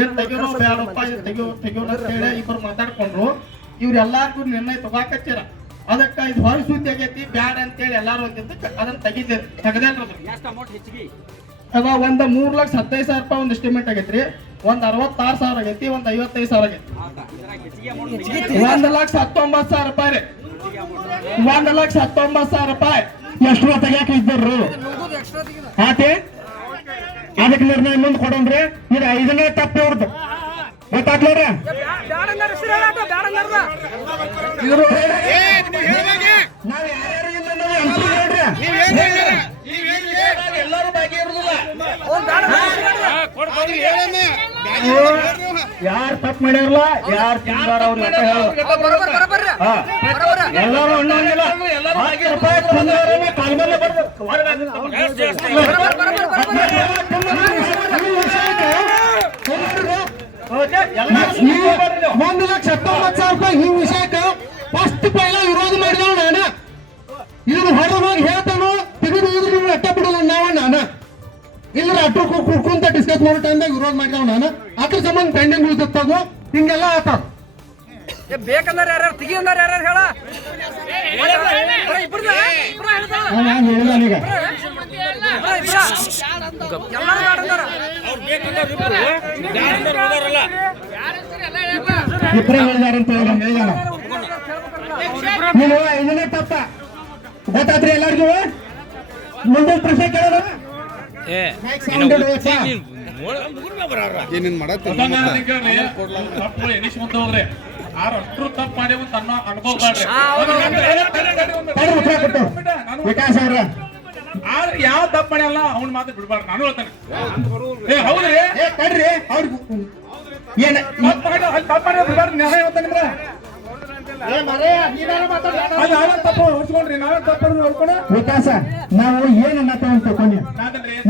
ಏನ್ ತೆಗಿಯೋನೋ ಬೇಡಪ್ಪ ತೆಗಿಯೋಣ ಅಂತ ಹೇಳಿ ಇಬ್ಬರು ಮಾತಾಡ್ಕೊಂಡ್ರು. ಇವ್ರೆಲ್ಲಾರ್ಗು ನಿರ್ಣಯ ತಗೋಕತ್ತೀರ. ಅದಕ್ಕ ಇದು ಹೊರ ಸುದ್ದಿ ಆಗೈತಿ ಬ್ಯಾಡ ಅಂತೇಳಿ ಎಲ್ಲಾರು ಅಂತಿದ್ದಕ್ಕೆ ಅದನ್ನ ತೆಗದೇನ್ರದು. ಅದ ಒಂದ್ 3,17,000 ರೂಪಾಯಿ ಒಂದು ಎಸ್ಟಿಮೇಟ್ ಆಗೈತ್ರಿ. ಒಂದ್ 66,000 ಆಗೈತಿ, ಒಂದ್ 55,000 ಆಗೈತಿ. 1,19,000 ರೂಪಾಯಿ ರೀ. 1,19,000 ರೂಪಾಯಿ ಎಷ್ಟು ತೆಗ್ಯಾಕ ಇದ್ದರು ಆತೆ. ಅದಕ್ಕೆ ನಿರ್ಣಯ ಮುಂದೆ ಕೊಡೋಣ್ರಿ. ಇದು 5ನೇ ತಪ್ಪು ಅವ್ರದ್ದು ಗೊತ್ತಾಗ್ಲವ್ರ. ನಾವ್ ಎಲ್ಲರೂ ಬಾಕಿ ಇರುದಿಲ್ಲ. ಯಾರು ತಪ್ಪು ಮಾಡ್ಯಾರಲ್ಲ, ಯಾರು ತಿಂದಾರ ಅವ್ರ ಎಲ್ಲರೂ ಅನ್ನೋಂಗಿಲ್ಲ. ಕಾಲ್ಮಲ್ಲ ಬರ್ಬೇಕು. 1,19,000 ರೂಪಾಯಿ ಈ ವಿಷಯಕ್ಕೆ ಫಸ್ಟ್ ಪೈಲ ವಿರೋಧ ಮಾಡಿದವ ನಾನ. ಇದನ್ನ ಹೊರಗೆ ಹೇಳ್ತಾನು ತೆಗೆದು ಅಟ್ಟ ಬಿಡೋದು ನಾವ ನಾನ. ಇಲ್ಲ ಅಟ್ಟು ಕುಡ್ಕೊಂತ ಡಿಸ್ಕಸ್ ಮಾಡೋ ಟೈಮ್ದಾಗ ವಿರೋಧ ಮಾಡಿದವ ನಾನು. ಅದ್ರ ಸಂಬಂಧ ಪೆಂಡಿಂಗ್ ಉಳಿದತ್ತದು ಹಿಂಗೆಲ್ಲ ಆತ. ಬೇಕಂದ್ರೆ ಯಾರ್ಯಾರು ತೆಗಿಯಂದ್ರೆ ಯಾರ್ಯಾರು ಹೇಳ ಹೇಳಿದ ಈಗ ಇಬ್ಬರೇ ಹೇಳಿದಾರ ಅಂತ ಹೇಳಿದ. ನೀವು 5ನೇ ತಪ್ಪ ಗೊತ್ತಾತ್ರಿ ಎಲ್ಲರಿಗೂ. ಮುಂದಿನ ಪ್ರಶ್ನೆ ಕೇಳೋಣ. ಏನೇನ್ ಮಾಡತ್ತೆ ಹೋಗ್ರಿ ಅಷ್ಟು ತಪ್ಪು ಮಾಡಿ ಅನ್ನೋ ಅನುಭವ ವಿಕಾಸ್ ಅವ್ರ ಆದ್ರೆ ಯಾವ ತಪ್ಪು ಮಾಡ್ಯಲ್ಲ ಅವ್ನ ಮಾತು ಬಿಡ್ಬಾರ್ದು. ನಾನು ಹೇಳ್ತಾನೆ ಹೌದ್ರಿ ಕಡ್ರಿ ಅವ್ರಿಗೆ ಏನ್ ತಪ್ಪು ಮಾಡಿ ಬಿಡ್ಬಾರ್ದು. ನ್ಯಾಯ ಹೇಳ್ತಾನೆ ವಿಕಾಸ ನಾವು ಏನನ್ನತ್ತ ಅಂತ ತಿಳ್ಕೊಂಡಿ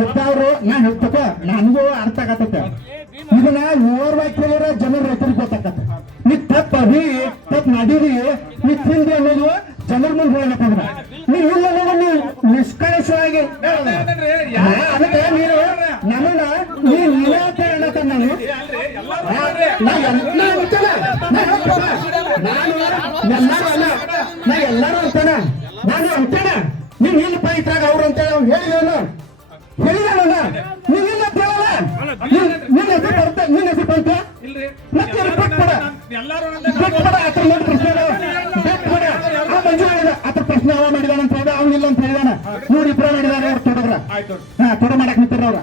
ಇತ್ತವ್ರು ನಾನು ಹೇಳ್ತಕೋ ನನಗೂ ಅರ್ಥ ಆಗತ್ತ. ಇದನ್ನ ಓರ್ವಾಗಿ ಕೇಳಿದ್ರೆ ಜನರ ರೈತರಿಗೆ ಗೊತ್ತಾಗತ್ತ. ನೀ ತಪ್ಪ ಅದಿ ತಪ್ಪು ನಡೀರಿ ನೀ ತಿಂದಿ ಅನ್ನೋದು ಜನರ ಮುಂದೆ ಹೇಳಕ್ಕಾಗ. ನೀವು ಇಲ್ಲ ನೀವು ನಿಷ್ಕಳಶವಾಗಿ ಅದಕ್ಕೆ ನೀನು ನಮ್ಮನ್ನ ನೀನೇ ಅಂತ ಹೇಳತ್ತ. ನಾನು ನಾ ಎಲ್ಲಾರು ಅಂತಾನ ನಾನು ಅಂತಾನ. ನೀವ್ ಇಲ್ಲಪ್ಪ ಇದ್ರಾಗ ಅವ್ರು ಅಂತೇಳಿ ಅವ್ನು ಹೇಳಿದವನು ಹೇಳಿದವನ ನೀವ್ ಇಲ್ಲ ಕೇಳಲ್ಲ. ನಿನ್ನ ಹೆಸರು ಬರುತ್ತೆ, ನಿನ್ನ ಹೆಸರು ಬಂತು ಮತ್ತೆ ಬಿಟ್ಬಿಡ ಆತರ ನೋಡಿ ಪ್ರಶ್ನೆ ಬಿಟ್ಬಿಡ. ಆ ಮಂಜು ಹೇಳಿದ ಆತರ ಪ್ರಶ್ನೆ ಅವ ಮಾಡಿದಾನ ಅಂತ ಹೇಳಿದ, ಅವ್ನಿಲ್ಲ ಅಂತ ಹೇಳಿದಾನ. 100 ಇಬ್ಬರ ಮಾಡಿದಾರೆ ಅವ್ರು ತೊಡದ್ರ. ತೊಡ ಮಾಡಕ್ ನಿಂತಾರ ಅವ್ರ.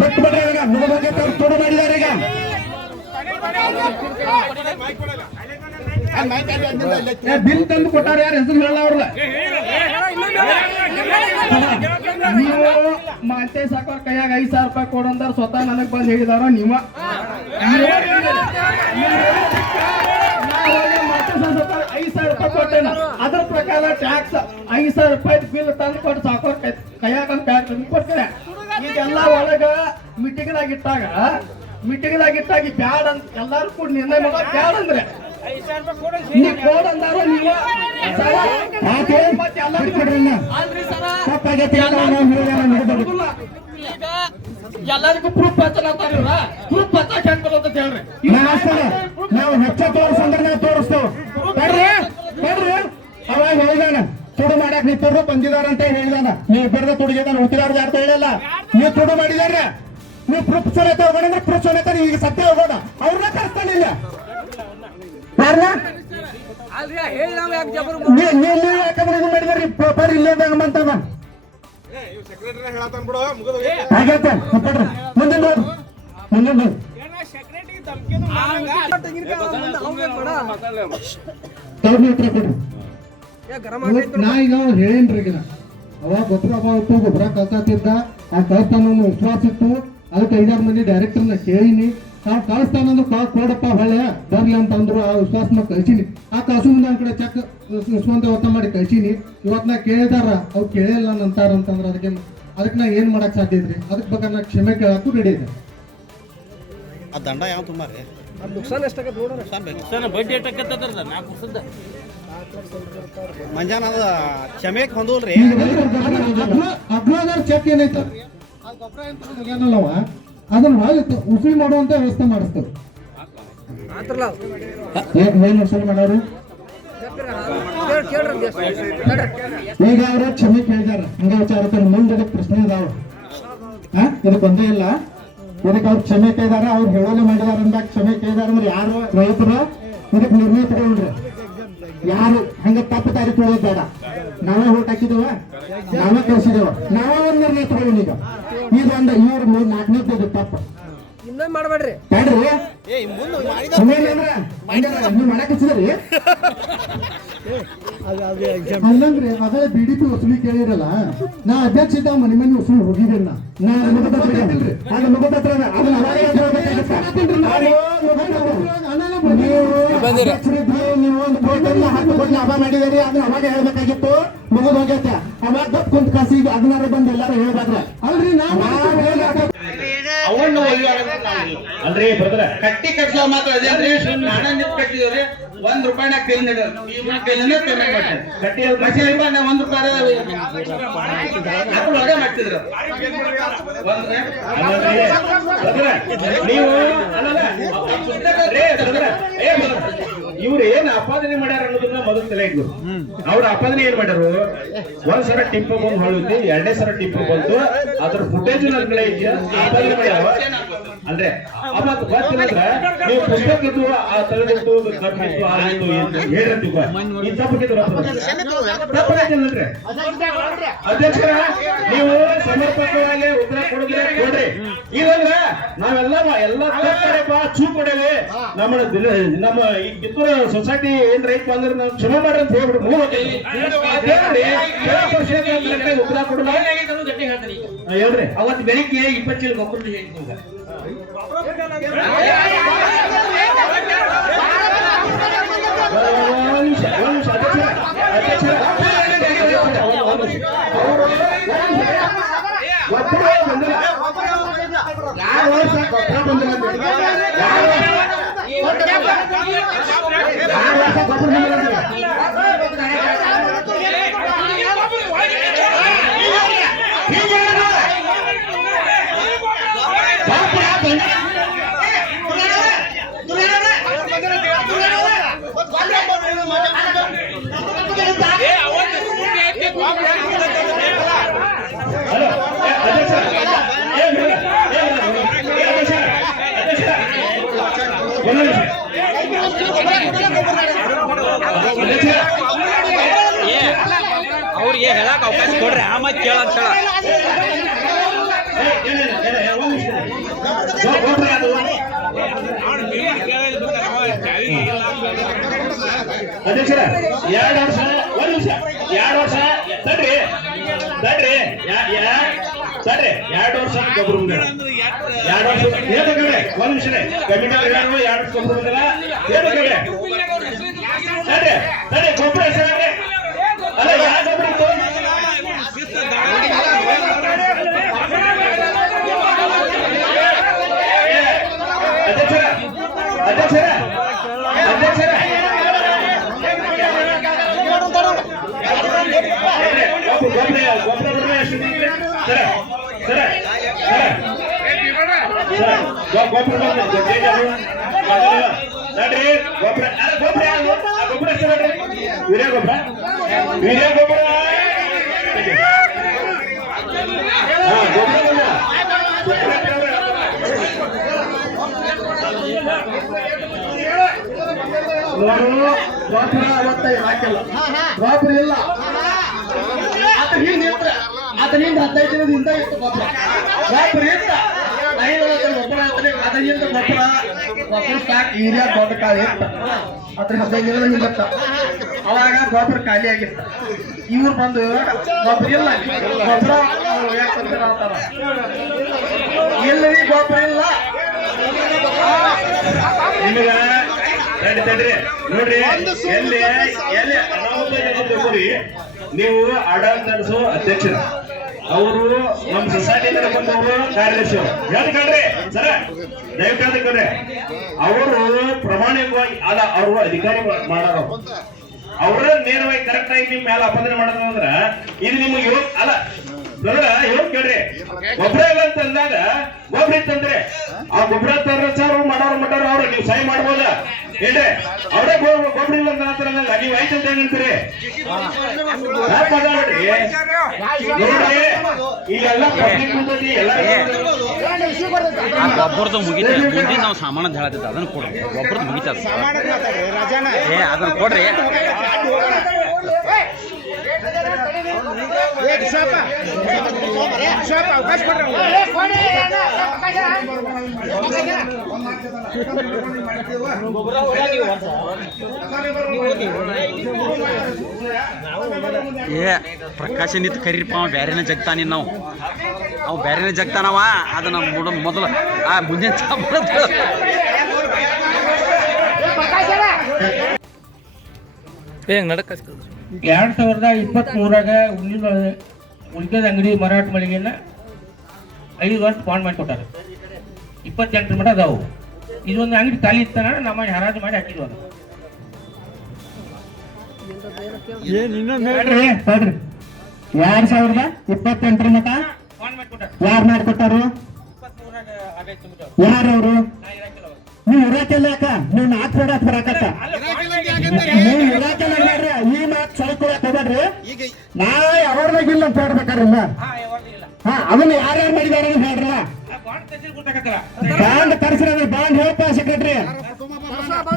ಬಿಟ್ಬಿಡ್ರಿ ಈಗ ಮುಗಬೇಕು ಅವ್ರು ತೊಡ ಮಾಡಿದಾರೆ. ಈಗ ಬಿಲ್ ತಂದು ಕೊಟ್ಟಾರ ಯಾರು ಹೆಸರು ಹೇಳ ಅವ್ರಲ್ಲ. ನೀವು ಮಾತೆ ಸಾಕೋರ್ ಕೈಯಾಗ 5,000 ರೂಪಾಯಿ ಕೊಡಂದಾರ ಸ್ವತಃ ನನಗ್ ಬಂದು ಹೇಳಿದಾರ. ನೀವ ಮಾತೆ 5,000 ರೂಪಾಯಿ ಕೊಟ್ಟೇನ. ಅದ್ರ ಪ್ರಕಾರ ಟ್ಯಾಕ್ಸ್ 5,000 ರೂಪಾಯಿ ಬಿಲ್ ತಂದು ಕೊಟ್ಟು ಸಾಕೋರ್ ಕೈಯಾಗ ಕೊಡ್ತೇನೆ. ಈಗೆಲ್ಲ ಒಳಗ ಮೀಟಿಂಗ್ನಾಗಿಟ್ಟಾಗ ಬ್ಯಾಡ ಅಂತ ಎಲ್ಲಾರು ಕೂಡ ನಿರ್ಣಯ ಮಾಡೋದು. ಬ್ಯಾಡ ಅಂದ್ರೆ ನೀವು ಕೋಡ್ ಅಂದಾರು ನೀವು ಎಲ್ಲರಿಗೂ ಪ್ರೂಫ್ ಹಚ್ಚಲತ್ತಾರ. ಪ್ರೂಫ್ ಹಚ್ಚಕ್ ಹೆಂಗ್ ಬರೋದು ಅಂತ ಹೇಳ್ರಿ. ನಾವು ಹೆಚ್ಚ ತೋರಿಸಂದ್ರೆ ತೋರಿಸ್ತೇವೆ. ಅವಾಗ ಹೇಳಿದಾನ ತುಡು ಮಾಡಕ್ ನೀವು ತುಡು ಬಂದಿದಾರ ಅಂತ ಹೇಳಿದಾನ. ನೀವು ಬೆಳೆದ ತುಡುಗಿದಾನ ಹುಟ್ಟಿದವ್ರು ಯಾರು ಹೇಳಿಲ್ಲ. ನೀವು ತುಡು ಮಾಡಿದಾರ. ನೀವು ಪ್ರೂಫ್ ಸಮೇತ ಹೋಗೋಣ ಅಂದ್ರೆ ಪ್ರೂಫ್ ಸಮೇತ ನೀವು ಈಗ ಸತ್ಯ ಹೋಗೋಣ. ಅವ್ರನ್ನ ಕರ್ಸ್ತಾನಿಲ್ಲ ಯಾಕಂದ್ರೆ ಇದು ಮಾಡಿದಾರಿ ಪೇಪರ್ ಇಲ್ಲದಂಗ ಅಂತದ. ಹಾಗೈತೆ ಮುಂದಿನ ನಾ ಈಗ ಹೇಳೇನ್ರಿ. ಈಗ ಅವಾಗ ಗೊಬ್ಬರ ಅಭಾವ ಇತ್ತು, ಗೊಬ್ಬರ ಕಲ್ತಾತಿದ್ದ. ಆ ಕಳ್ತಾನ ವಿಶ್ವಾಸ ಇತ್ತು. ಅದಕ್ಕೆ 5-6 ಮಂದಿ ಡೈರೆಕ್ಟರ್ನ ಕೇಳಿನಿ. ನಾವು ಕಳಿಸ್ತಾನಂದ್ರು ಕೊಡಪ್ಪ ಹೊಳೆ ಬರ್ಲಿ ಅಂತಂದ್ರು. ಆ ವಿಶ್ವಾಸನ ಕಳ್ಸೀನಿ. ಆ ಕಳ್ಸು ಮುಂದೆ ಒಂದ್ ಕಡೆ ಚೆಕ್ ಇಸ್ಕೊಂತ ಒತ್ತ ಮಾಡಿ ಕಳ್ಸೀನಿ. ಇವತ್ತು ನಾ ಕೇಳಿದಾರ ಅವ್ರು ಕೇಳಿಲ್ಲ ಅಂತಾರ ಅಂತಂದ್ರೆ ಅದಕ್ಕೆ ನಾ ಏನ್ ಮಾಡಕ್ ಸಾಧ್ಯ ಇದ್ರಿ. ಅದಕ್ಕೆ ಬೇಕಾದ್ರೆ ನಾ ಕ್ಷಮೆ ಕೇಳಕ್ಕೂ ರೆಡಿ ಇದೆ. ಆ ದಂಡ ಯಾವ ತುಂಬಾರಿ ನುಕ್ಸಾನ್ ಎಷ್ಟಾಗತ್ತೆ ನೋಡೋಣ. ಬಡ್ಡಿ ಎಷ್ಟಕ್ಕತ್ತದ 4% ಮಂಜಾನ ಅದ ಕ್ಷಮೆಗೆ ಹೊಂದಲ್ರಿ. ಅಗ್ರದವ್ರ ಚೆಕ್ ಏನೈತೆ ಆ ಗೊಬ್ಬರ ಏನ್ ಮುಗಿಯನಲ್ಲವ ಅದನ್ನ ಹೊಳ್ಳಿ ಉಸುಳಿ ಮಾಡುವಂತ ವ್ಯವಸ್ಥೆ ಮಾಡಿಸ್ತೇವೆ. ಆತ್ರಲ್ಲ ಏನ್ ಉಸುಳಿ ಮಾಡೋರು ಕೇಳ್ರಿ ಈಗ ಅವ್ರ ಕ್ಷಮೆ ಕೇಳಿದಾರ ಹಂಗ ವಿಚಾರ ಮುಂದೆ ಪ್ರಶ್ನೆ ಅದಾವ. ಇದಕ್ಕೆ ಒಂದೇ ಇಲ್ಲ, ಇದಕ್ಕೆ ಅವ್ರು ಕ್ಷಮೆ ಕೇಳಿದಾರ, ಅವ್ರು ಹೇಳೋಲೆ ಮಾಡಿದಾರ ಅಂದಾಗ ಕ್ಷಮೆ ಕೇಳಿದಾರ ಅಂದ್ರೆ ಯಾರು ರೈತರು ಇದಕ್ಕೆ ನಿರ್ಣಯ ತಗೊಂಡ್ರಿ. ಯಾರು ಹಂಗ ತಪ್ಪು ದಾರಿ ತುಳಿಯೋದು ಬೇಡ. ನಾವೇ ಓಟ್ ಹಾಕಿದೇವ, ನಾವೇ ಕಳ್ಸಿದೇವ, ನಾವೇ ಒಂದ್ ನಿರ್ಣಯ ತಗೊಂಡು ಈಗ ಇದೊಂದು ಇವ್ರು 4ನೇದು ತಪ್ಪು ಇನ್ನೊಂದು ಮಾಡ್ಬೇಡ್ರಿ. ಬೇಡ್ರಿ ಮಾಡಿದ ನೀವು ಮಾಡಕ್ ಹಚ್ಚಿದ್ರಿ ಅಲ್ಲಂದ್ರಿ ಅದೇ ಬಿಡಿಪಿ ವಸೂಲಿ ಕೇಳಿರಲ್ಲ. ನಾ ಅಧ್ಯಕ್ಷ ಇದ್ದ ಮನೆ ಮನೆ ವಸೂಲಿ ಹೋಗಿದ್ದೇನೆ. ನೀವು ಒಂದು ಕೋಟೆಲ್ಲ 10 ಕೋಟಿ ಲಾಭ ಮಾಡಿದಾರಿ, ಅದನ್ನ ಅವಾಗ ಹೇಳ್ಬೇಕಾಗಿತ್ತು. ಮುಗಿದು ಹೋಗೈತೆ ಅವಾಗ ಗಪ್ ಕುಂತ ಕಾಸಿ ಅದನ್ನಾರು ಬಂದು ಎಲ್ಲಾರು ಹೇಳ್ಬಾರ್ರ ಅಲ್ರಿ. ಅವನ್ನ ಅಲ್ರಿ ಬ್ರದರ್ ಕಟ್ಟಿ ಕಟ್ಸೋ ಮಾತ್ರ ಅದೇನ್ರಿ ನಾನ ನಿಂತು ಕಟ್ಟಿದ್ರಿ ₹1 ಕೈ ನೀಡೋದು ಕೈಲೇ ಪೇಮೆಂಟ್ ಮಾಡ್ತಾರೆ. ಗಟ್ಟಿ ₹1 ಒಳಗೆ ಮಾಡ್ತಿದ್ರು. ನೀವು ಇವ್ರು ಏನ್ ಅಪಾದನೆ ಮಾಡ್ಯಾರ ಅನ್ನೋದನ್ನ ಮೊದಲು ತಲೆ ಇದ್ದು. ಅವ್ರ ಅಪಾದನೆ ಏನ್ ಮಾಡ್ಯಾರು, ಒಂದ್ಸಲ ಟಿಂಪು ಬಂದು ಹೊಳುತ್ತಿ, 2ನೇ ಸಲ ಟಿಂಪು ಬಂತು, ಅದ್ರ ಫುಟೇಜ್ ನನ್ನ ಕಡೆ ಇದೆಯಾ ಅಪಾದನೆ ಮಾಡ್ಯಾವ. ಅಂದ್ರೆ ಅವತ್ತು ಗೊತ್ತಿಲ್ಲಂದ್ರ ನೀವು ಪುಸ್ತಕ ಇದ್ದು ಆ ತಲೆದಿತ್ತು ತಪ್ಪಿತ್ತು ಆಗಿತ್ತು ಹೇಳಿರ್ತೀವ ಈ ತಪ್ಪಿದ್ರು ತಪ್ಪಾಗೈತಿಲ್ಲಂದ್ರೆ ಅಧ್ಯಕ್ಷರ ನೀವು ಸಮರ್ಪಕವಾಗಿ ಉತ್ತರ ಕೊಡಿದ್ರೆ ಕೊಡ್ರಿ. ಇದಂದ್ರ ನಾವೆಲ್ಲ ತಪ್ಪರಪ್ಪ ಚೂ ಕೊಡೇವಿ. ನಮ್ಮ ಈ ಕಿತ್ತೂರು ಸೊಸೈಟಿ ಏನ್ ರೈತ ಬಂದ್ರೆ ನಾವು ಕ್ಷಮೆ ಮಾಡ್ರಿ ಅಂತ ಹೇಳ್ಬಿಟ್ಟು ಉತ್ತರ ಕೊಡಲ್ಲ ಹೇಳ್ರಿ. ಅವತ್ತು ಬೆಳಿಗ್ಗೆ 20 ಚೀಲ ಗೊಬ್ಬರ ಅವ್ರಿಗೆ ಹೇಳಕ್ ಅವಕಾಶ ಕೊಡ್ರಿ, ಆಮೇಲೆ ಕೇಳಂತ ಅಧ್ಯಕ್ಷರ 2 ವರ್ಷ 1 ನಿಮಿಷ 2 ವರ್ಷ ತಡ್ರಿ 2 ವರ್ಷ ಗೊಬ್ಬರ 2 ವರ್ಷ ಹೇಳ್ಬೇಕಂದ್ರೆ 1 ನಿಮಿಷ ಕಮಿಟಿ 2 ವರ್ಷ ಗೊಬ್ಬರ ಬಂದಿಲ್ಲ ಹೇಳ್ಬೇಕಂದ್ರೆ ತಡ್ರಿ ಗೊಬ್ಬರ ಹೆಸರಾದ್ರೆ ಅಲ್ಲ ಯಾವ ಗೊಬ್ಬರ ಇತ್ತು ಅಧ್ಯಕ್ಷರ ಗೊಬ್ಬರ ಎಷ್ಟು ವೀರ್ಯ ಗೊಬ್ಬರ ಗೊಬ್ಬರ ಅವತ್ತೈದು ಹಾಕಿಲ್ಲ, ಗೊಬ್ಬರ ಇಲ್ಲ. ಅದರಿಂದ 15 ದಿನದಿಂದ ಇತ್ತು ಗೊಬ್ಬರ ಇತ್ತ 5 ಗೊಬ್ಬರ ಅದರಿಂದ ಗೊಬ್ಬರ ಸ್ಟಾಕ್ ಯೂರಿಯಾ ದೊಡ್ಡ ಕಾಲ ಇತ್ತ. ಅದ್ರ 15 ದಿನ ಇಲ್ಲತ್ತ. ಅವಾಗ ಗೊಬ್ಬರ ಖಾಲಿ ಆಗಿತ್ತ. ಇವ್ರು ಬಂದು ಗೊಬ್ಬರ ಇಲ್ಲ, ಗೊಬ್ಬರ ಯಾಕಂದ್ರೆ ಅಂತಾರ ಎಲ್ಲಿ ಗೊಬ್ಬರ ಇಲ್ಲ. ತಡ್ರಿ ನೋಡ್ರಿ, ಎಲ್ಲಿ ಅನಾಹುತ ಜನ ನೀವು ಆಡಳಿತ ನಡೆಸೋ ಅಧ್ಯಕ್ಷರ ಅವರು ನಮ್ಮ ಸೊಸೈಟಿ ಬಂದವರು ಕಾರ್ಯದರ್ಶಿ ಹೇಳ್ಕೊಂಡ್ರಿ ಸರ ದಯವಿಟ್ಟು ಹೇಳ್ಕೊಂಡ್ರೆ ಅವರು ಪ್ರಾಮಾಣಿಕವಾಗಿ ಅಲ್ಲ ಅವರು ಅಧಿಕಾರಿ ಮಾಡಾರ ಅವ್ರ ನೇರವಾಗಿ ಕರೆಕ್ಟ್ ಆಗಿ ನಿಮ್ ಮೇಲೆ ಅಪಾದನೆ ಮಾಡೋದು ಅಂದ್ರ ಇದು ನಿಮ್ಗೆ ಅಲ್ಲ ಬ್ರದರ ಹೇಳಿ ಕೇಳ್ರಿ ಗೊಬ್ಬರ ಇಲ್ಲ ಅಂತ ಅಂದಾಗ ಗೊಬ್ಬರ ಇತ್ತಂದ್ರೆ ಆ ಗೊಬ್ಬರ ತರ ಮಾಡೋರು ಅವ್ರು ನೀವು ಸಹಿ ಮಾಡ್ಬೋದ ಏನ್ರಿ ಅವ್ರೇ ಗೊಬ್ಬರ ಇಲ್ಲ ಅಂತ ಅಂತಾರಲ್ಲ ನೀವು ಆಯ್ತು ಅಂತ ಏನಂತೀರಿ ನೋಡ್ರಿ ಇಲ್ಲೆಲ್ಲ ಪಬ್ಲಿಕ್ ಮುಂದೆ ಎಲ್ಲ ಆ ಗೊಬ್ಬರದ್ದು ಮುಗಿತ ಮುಂದೆ ನಾವು ಸಾಮಾನು ಅಂತ ಹೇಳತ್ತಿದ್ದ ಅದನ್ನ ಕೊಡ್ರಿ ಗೊಬ್ಬರದ್ದು ಮುಗಿತದ ಅದನ್ನ ಕೊಡ್ರಿ ಪ್ರಕಾಶ ನಿಂತು ಕರೀರಿಪ್ಪ ಅವ ಬ್ಯಾರೇನ ಜಗ್ತಾನಿ ನಾವು ಅವ್ ಬ್ಯಾರೇನ ಜಗ್ತಾನವ ಅದನ್ನ ಮೊದಲು ಆ ಮುಂದೆ ಹೆಂಗ್ ನಡಕ 2023 ಉಳಿದ ಅಂಗಡಿ ಮಾರಾಟ ಮಳಿಗೆನ 5 ವರ್ಷ ಬಾಂಡ್ ಮಾಡಿ ಕೊಟ್ಟಾರೆ 28 ಮಟ ಅದಾವು ಇದೊಂದು ಅಂಗಡಿ ಖಾಲಿ ಇತ್ತಾನ ನಮ್ಮ ಹರಾಜು ಮಾಡಿ ಹಾಕಿದ್ವು ಅದು 2028 ಮಟ ಬಾಂಡ್ ಮಾಡಿ ಕೊಟ್ಟಾರೆ ಯಾರು ಮಾಡಿಕೊಟ್ಟಾರು 23 ಯಾರವರು ನೀವು ಇರಾಕೆಲ್ಲ ಯಾಕ ನೀವು ನಾಲ್ಕು ಕೊಡಕ್ ಬರಾಕತ್ತ ನೀವು ಇರಾಕೆಲ್ಲ ಮಾಡ್ರಿ ಈ ಮಾತು ಸೊಳ್ಕೊಳಕ್ ಹೋಗ್ಬೇಡ್ರಿ ನಾ ಯಾವ್ದಾಗಿಲ್ಲ ಅಂತ ಹೇಳ್ಬೇಕಾರಿಲ್ಲ ಅದನ್ನ ಯಾರ್ಯಾರು ಮಾಡಿದಾರ ಹೇಳ್ರಲ್ಲ ಬಾಂಡ್ ತರಿಸಿದ್ರೆ ಬಾಂಡ್ ಹೇಳ್ಪ ಸೆಕ್ರೆಟ್ರಿ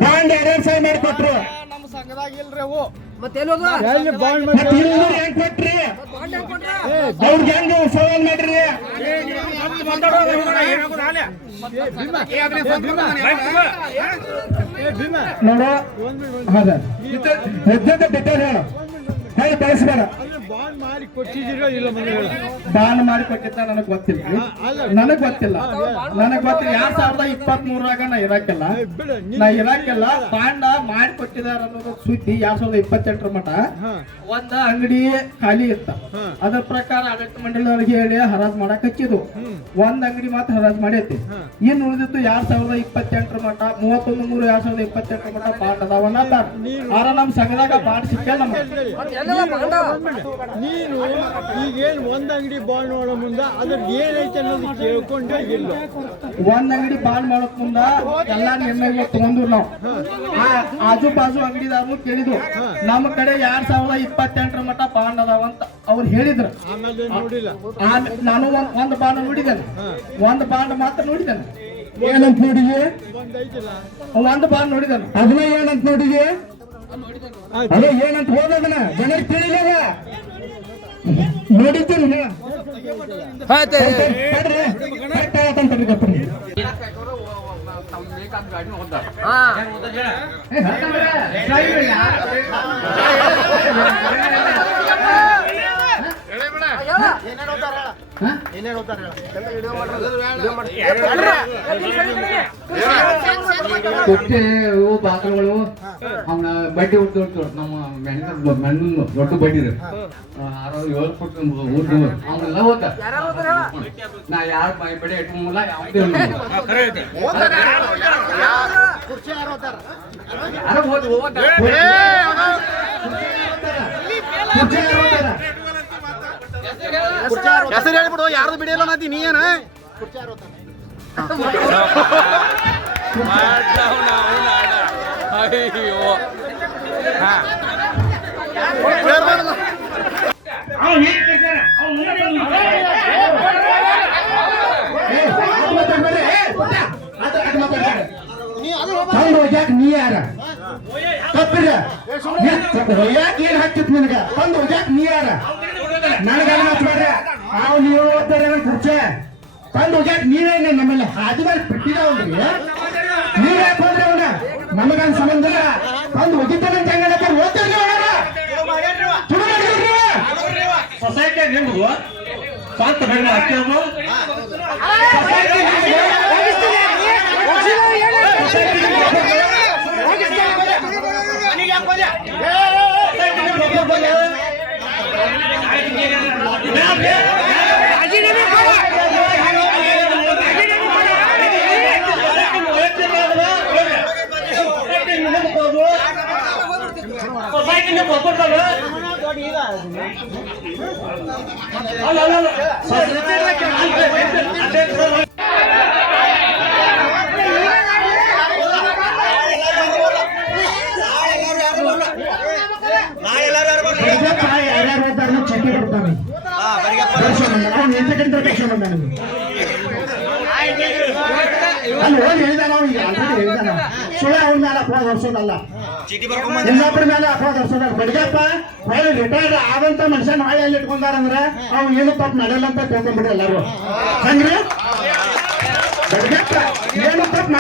ಬಾಂಡ್ ಯಾರ್ಯಾರು ಸಹಿ ಮಾಡಿಕೊಟ್ರು ಮತ್ತೆ ಹೆಂಗ್ ಕೊಟ್ರಿ ಅವ್ರಿಗೆ ಹೆಂಗ್ ಸವಾಲ್ ಮಾಡ್ರಿ ನೋಡ ಹೌದ ಡಿಟೇಲ್ ಹೇಳು ಹೇಳಿ ಕಳಿಸ್ಬೇಡ ಬಾಂಡ್ ಮಾಡಿ ಕೊಟ್ಟಿದ್ದೀರೋ ಇಲ್ಲ ಮನೆ ಬಾಂಡ್ ಮಾಡಿ ಕೊಟ್ಟಿದ್ದ ನನಗ್ ಗೊತ್ತಿಲ್ಲ ನನಗ್ ಗೊತ್ತಿಲ್ಲ 2023 ನಾ ಇರಾಕಿಲ್ಲ ಬಾಂಡ ಮಾಡಿ ಕೊಟ್ಟಿದಾರ ಅನ್ನೋದು ಸುದ್ದಿ 2028 ಮಟ ಒಂದ ಅಂಗಡಿ ಖಾಲಿ ಇತ್ತ ಅದ್ರ ಪ್ರಕಾರ ಆಡಳಿತ ಮಂಡಳಿಯವ್ರಿಗೆ ಹೇಳಿ ಹರಾಜ್ ಮಾಡಕ್ ಹಚ್ಚಿದ್ವು ಒಂದ್ ಅಂಗಡಿ ಮಾತ್ರ ಹರಾಜ್ ಮಾಡೈತಿ ಇನ್ ಉಳಿದಿತ್ತು 2028 ಮಟ 31/3/2028 ಮಟ ಬಾಂಡ್ ಅದಾವನ್ನ ಆರ ನಮ್ ಸಂಘದಾಗ ಬಾಂಡ್ ಸಿಕ್ಕಲ್ಲ ನೀನು ಈಗೇನು ಒಂದ್ ಅಂಗಡಿ ಬಾಂಡ್ ಮಾಡೋ ಮುಂದ ಅದ್ರ ಏನೈತೆ ಅನ್ನೋದು ಕೇಳ್ಕೊಂಡೆ ಇಲ್ಲ ಒಂದ್ ಅಂಗಡಿ ಬಾಂಡ್ ಮಾಡೋಕ್ ಮುಂದ ಎಲ್ಲಾ ನಿರ್ಣಯ ತಗೊಂಡ್ರು ನಾವು ಆಜು ಬಾಜು ಅಂಗಡಿದಾರರು ಕೇಳಿದ್ವು ನಮ್ಮ ಕಡೆ 2028 ಮಟ ಬಾಂಡ್ ಅದಾವಂತ ಅವ್ರು ಹೇಳಿದ್ರು ಆಮೇಲೆ ನೋಡಿಲ್ಲ ನಾನು ಒಂದ್ ಬಾಂಡ್ ನೋಡಿದ್ದೇನೆ ಒಂದ್ ಬಾಂಡ್ ಮಾತ್ರ ನೋಡಿದ್ದೇನೆ ಏನಂತ ನೋಡಿದ್ವಿ ಒಂದೈತಿಲ್ಲ ಒಂದ್ ಬಾಂಡ್ ನೋಡಿದ್ದೇನೆ ಅದನ್ನ ಏನಂತ ನೋಡಿದ್ವಿ ಅದೇ ಏನಂತ ಹೋದದನ ಜನರಿಗೆ ತಿಳಿಲ್ಲ ನೋಡಿದ್ದೀನಿ ಕೊಟ್ಟೆ ಬಾಕಲ್ಗಳು ಅವನ ಬಡ್ಡಿ ಹೊಡ್ತು ನಮ್ಮ ಮೆಣ್ಣಿನ ದೊಡ್ಡ ಬಡ್ಡಿ 7 ಫುಟ್ ಊರು ಅವನ್ನೆಲ್ಲ ಹೋದ ನಾ ಯಾರ ಬಡ್ಡಿ ಇಟ್ಕೊಂಬಲ್ಲ ಯಾವುದೇ ಯಾರೋ ಹೋದ ಹೆಸರು ಹೇಳ್ಬಿಡು ಯಾರ್ದು ಬಿಡಿಯಲ್ಲ ನಾತಿ ನೀ ಏನ ನೀ ಯಾರ ತಪ್ಪಿಲ್ಲ ಯಾಕೆ ಏನ್ ಹಾಕಿತ್ ನಿನಗ ತಂದು ಯಾಕೆ ನೀ ಯಾರ ನನಗಲ್ಲ ಮಾತಾಡ್ರ ನಾವು ನೀವು ಓದ್ತಾರೆ ಕುರ್ಚೆ ತಂದು ಯಾಕೆ ನೀವೇನೆ ನಮ್ಮಲ್ಲಿ ಹಾದಿ ಮೇಲೆ ಬಿಟ್ಟಿದಾವ್ರಿ ನೀವ್ ಯಾಕೆ ಹೋದ್ರೆ ಅವನ ನಮಗನ್ ಸಂಬಂಧ ಇಲ್ಲ ತಂದು ಒಗಿತಾನೆ ಜಂಗಡಕ್ಕೆ ಓದ್ತಾರೆ ಸೊಸೈಟಿ ನಿಮ್ದು ಸ್ವಂತ ಬೆಳೆ ಹಾಕಿದ್ರು ಯಾರ್ಯಾರು ಹೋಗ್ತಾರ ಚಟ್ಟಿ ಕೊಡ್ತಾನೆ ಅವ್ನು ಎಂಟಕ್ಕಿಂತ ದರ್ಶನ ಬಂದ ಅಲ್ಲಿ ಹೋಗಿ ಹೇಳಿದಾನ ಅವ್ನಿಗೆ ಆಲ್ರೆಡಿ ಹೇಳಿದಾನ ಸುಳ್ಳ ಅವನ ಮೇಲೆ ಅಪವಾದ ಹೊರ್ಸೋದಲ್ಲ ಇನ್ನೊಬ್ಬರ ಮೇಲೆ ಅಪವಾದ ಹೊರ್ಸೋದಲ್ಲ ಬಡ್ಗಪ್ಪ ಹೊಳೆ ರಿಟೈರ್ಡ್ ಆದಂತ ಮನುಷ್ಯನ ಹೊಳೆಯಲ್ಲಿ ಇಟ್ಕೊಂಡಾರಂದ್ರ ಅವ್ನು ಏನು ತಪ್ಪು ನಡೆಯಲ್ಲ ಅಂತ ತಿಳ್ಕೊಂಡ್ಬಿಡಿ ಎಲ್ಲರೂ ಹಂಗ್ರಿ ಬಡ್ಗಪ್ಪ ಏನು ತಪ್ಪು